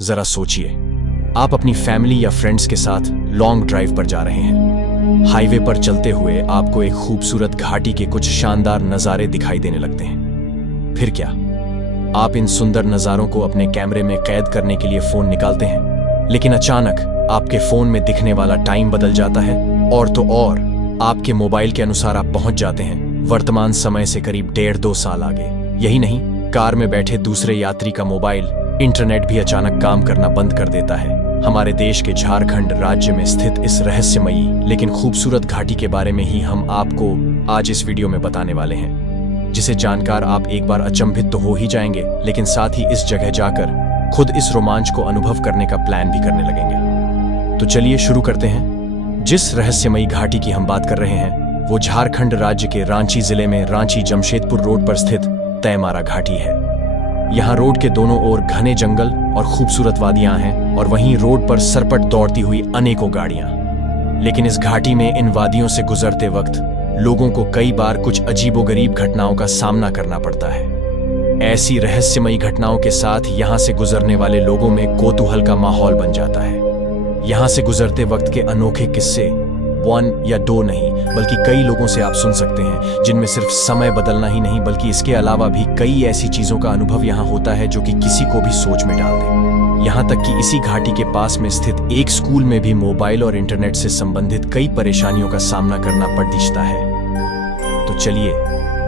जरा सोचिए, आप अपनी फैमिली या फ्रेंड्स के साथ लॉन्ग ड्राइव पर जा रहे हैं। हाईवे पर चलते हुए आपको एक खूबसूरत घाटी के कुछ शानदार नज़ारे दिखाई देने लगते हैं। फिर क्या, आप इन सुंदर नज़ारों को अपने कैमरे में कैद करने के लिए फोन निकालते हैं, लेकिन अचानक आपके फोन में दिखने वाला टाइम बदल जाता है और तो और आपके मोबाइल के अनुसार आप पहुंच जाते हैं वर्तमान समय से करीब 1.5-2 साल आगे। यही नहीं, कार में बैठे दूसरे यात्री का मोबाइल इंटरनेट भी अचानक काम करना बंद कर देता है। हमारे देश के झारखंड राज्य में स्थित इस रहस्यमयी लेकिन खूबसूरत घाटी के बारे में ही हम आपको आज इस वीडियो में बताने वाले हैं, जिसे जानकर आप एक बार अचंभित तो हो ही जाएंगे, लेकिन साथ ही इस जगह जाकर खुद इस रोमांच को अनुभव करने का प्लान भी करने लगेंगे। तो चलिए शुरू करते हैं। जिस रहस्यमयी घाटी की हम बात कर रहे हैं वो झारखंड राज्य के रांची जिले में रांची जमशेदपुर रोड पर स्थित तैमारा घाटी है। यहाँ रोड के दोनों ओर घने जंगल और खूबसूरत वादियां हैं और वहीं रोड पर सरपट दौड़ती हुई अनेकों गाड़ियां। लेकिन इस घाटी में इन वादियों से गुजरते वक्त लोगों को कई बार कुछ अजीबोगरीब घटनाओं का सामना करना पड़ता है। ऐसी रहस्यमयी घटनाओं के साथ यहाँ से गुजरने वाले लोगों में कौतूहल का माहौल बन जाता है। यहाँ से गुजरते वक्त के अनोखे किस्से 1 या 2 नहीं बल्कि कई लोगों से आप सुन सकते हैं, जिनमें सिर्फ समय बदलना ही नहीं बल्कि इसके अलावा भी कई ऐसी चीजों का अनुभव यहाँ होता है जो कि किसी को भी सोच में डाल दे। यहाँ तक कि इसी घाटी के पास में स्थित एक स्कूल में भी मोबाइल और इंटरनेट से संबंधित कई परेशानियों का सामना करना पड़ दिखता है। तो चलिए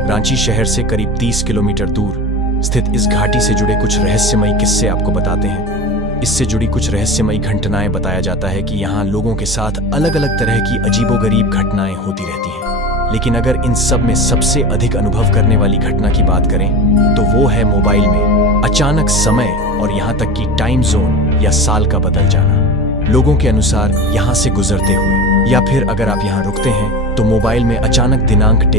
रांची शहर से करीब 30 किलोमीटर दूर स्थित इस घाटी से जुड़े कुछ रहस्यमयी किस्से आपको बताते हैं। इससे जुड़ी कुछ रहस्यमयी घटनाएं बताया जाता है कि यहाँ लोगों के साथ अलग अलग तरह की अजीबोगरीब घटनाएं होती रहती हैं। लेकिन अगर इन सब में सबसे अधिक अनुभव करने वाली घटना की बात करें तो वो है मोबाइल में अचानक समय और यहाँ तक कि टाइम जोन या साल का बदल जाना। लोगों के अनुसार यहाँ से गुजरते हुए या फिर अगर आप यहाँ रुकते हैं तो मोबाइल में अचानक दिनांक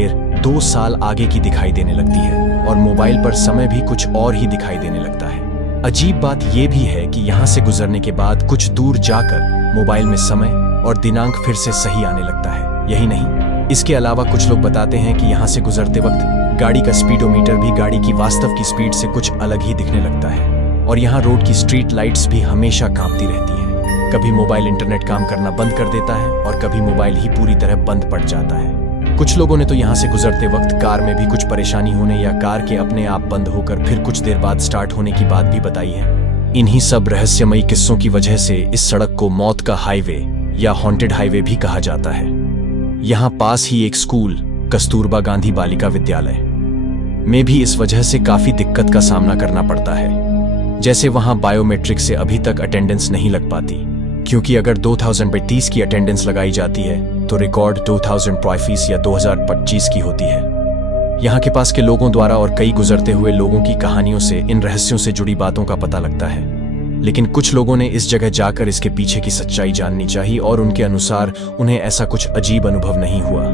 2 साल आगे की दिखाई देने लगती है और मोबाइल पर समय भी कुछ और ही दिखाई देने लगता है। अजीब बात यह भी है कि यहाँ से गुजरने के बाद कुछ दूर जाकर मोबाइल में समय और दिनांक फिर से सही आने लगता है। यही नहीं, इसके अलावा कुछ लोग बताते हैं कि यहाँ से गुजरते वक्त गाड़ी का स्पीडोमीटर भी गाड़ी की वास्तव की स्पीड से कुछ अलग ही दिखने लगता है और यहाँ रोड की स्ट्रीट लाइट्स भी हमेशा कांपती रहती हैं। कभी मोबाइल इंटरनेट काम करना बंद कर देता है और कभी मोबाइल ही पूरी तरह बंद पड़ जाता है। कुछ लोगों ने तो यहाँ से गुजरते वक्त कार में भी कुछ परेशानी होने या कार के अपने आप बंद होकर फिर कुछ देर बाद स्टार्ट होने की बात भी बताई है। इन्हीं सब रहस्यमयी किस्सों की वजह से इस सड़क को मौत का हाईवे या हॉन्टेड हाईवे भी कहा जाता है। यहाँ पास ही एक स्कूल कस्तूरबा गांधी बालिका विद्यालय में भी इस वजह से काफी दिक्कत का सामना करना पड़ता है। जैसे वहाँ बायोमेट्रिक से अभी तक अटेंडेंस नहीं लग पाती, क्योंकि अगर 2032 की अटेंडेंस लगाई जाती है तो रिकॉर्ड 2022 या 2025 की होती है। यहाँ के पास के लोगों द्वारा और कई गुजरते हुए लोगों की कहानियों से इन रहस्यों से जुड़ी बातों का पता लगता है। लेकिन कुछ लोगों ने इस जगह जाकर इसके पीछे की सच्चाई जाननी चाहिए और उनके अनुसार उन्हें ऐसा कुछ अजीब अनुभव नहीं हुआ।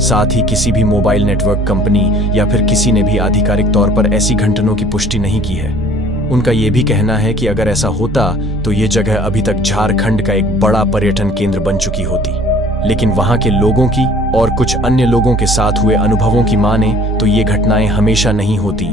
साथ ही किसी भी मोबाइल नेटवर्क कंपनी या फिर किसी ने भी आधिकारिक तौर पर ऐसी घटनाओं की पुष्टि नहीं की है। उनका यह भी कहना है कि अगर ऐसा होता तो ये जगह अभी तक झारखंड का एक बड़ा पर्यटन केंद्र बन चुकी होती। लेकिन वहां के लोगों की और कुछ अन्य लोगों के साथ हुए अनुभवों की माने तो ये घटनाएं हमेशा नहीं होती,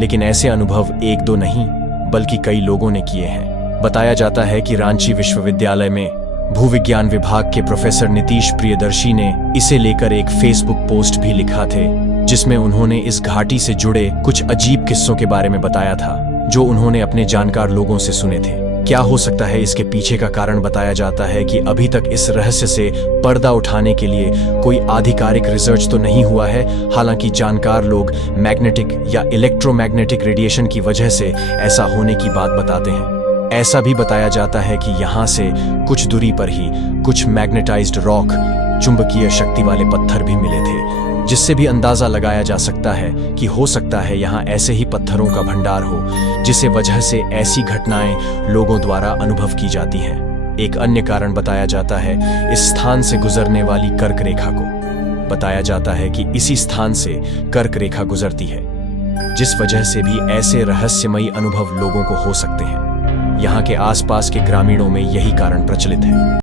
लेकिन ऐसे अनुभव 1-2 नहीं बल्कि कई लोगों ने किए हैं। बताया जाता है कि रांची विश्वविद्यालय में भूविज्ञान विभाग के प्रोफेसर नीतीश प्रियदर्शी ने इसे लेकर एक फेसबुक पोस्ट भी लिखा थे, जिसमें उन्होंने इस घाटी से जुड़े कुछ अजीब किस्सों के बारे में बताया था जो उन्होंने अपने जानकार लोगों से सुने थे। क्या हो सकता है इसके पीछे का कारण? बताया जाता है कि अभी तक इस रहस्य से पर्दा उठाने के लिए कोई आधिकारिक रिसर्च तो नहीं हुआ है। हालांकि जानकार लोग मैग्नेटिक या इलेक्ट्रोमैग्नेटिक रेडिएशन की वजह से ऐसा होने की बात बताते हैं। ऐसा भी बताया जाता है कि यहाँ से कुछ दूरी पर ही कुछ मैग्नेटाइज्ड रॉक, चुंबकीय शक्ति वाले पत्थर भी मिले थे, जिससे भी अंदाजा लगाया जा सकता है कि हो सकता है यहाँ ऐसे ही पत्थरों का भंडार हो, जिसे वजह से ऐसी घटनाएं लोगों द्वारा अनुभव की जाती हैं। एक अन्य कारण बताया जाता है इस स्थान से गुजरने वाली कर्क रेखा को। बताया जाता है कि इसी स्थान से कर्क रेखा गुजरती है, जिस वजह से भी ऐसे रहस्यमयी अनुभव लोगों को हो सकते हैं। यहाँ के आसपास के ग्रामीणों में यही कारण प्रचलित है।